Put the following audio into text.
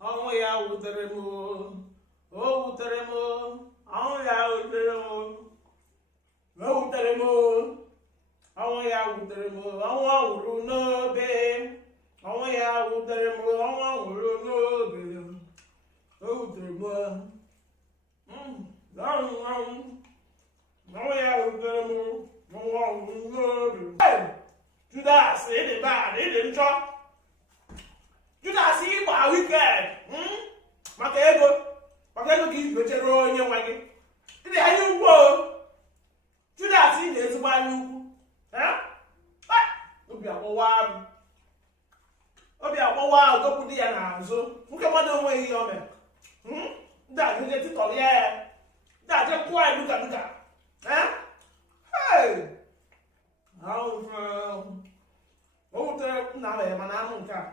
ọnwụ ya wutere m o wutere m ọnwụ ya wutere m o wutere m ọnwụ ya wutere m ọnwụ ọhụrụ n'obe ọnwụ ya wutere m ọnwụ ọhụrụ n'obe o wutere m ọnwụ ya wutere m ọnwụ ọhụrụ n'obe. Judas, ịdị bad, ịdị njọ. Judas ịgba wicked maka ego ka ị gochere onye nwe gị. Ịdị anya ukwu o. Judas ị na-ezigbo anya ukwu. Obi akpọwa odokwu di ya n'azụ. Nke mmadụ onweghị ihe o mere. Ndị a ga-eje tịkọrọ ya. Ndị a je kụọ ya duka duka. O wutere nna m mana amụ nke a.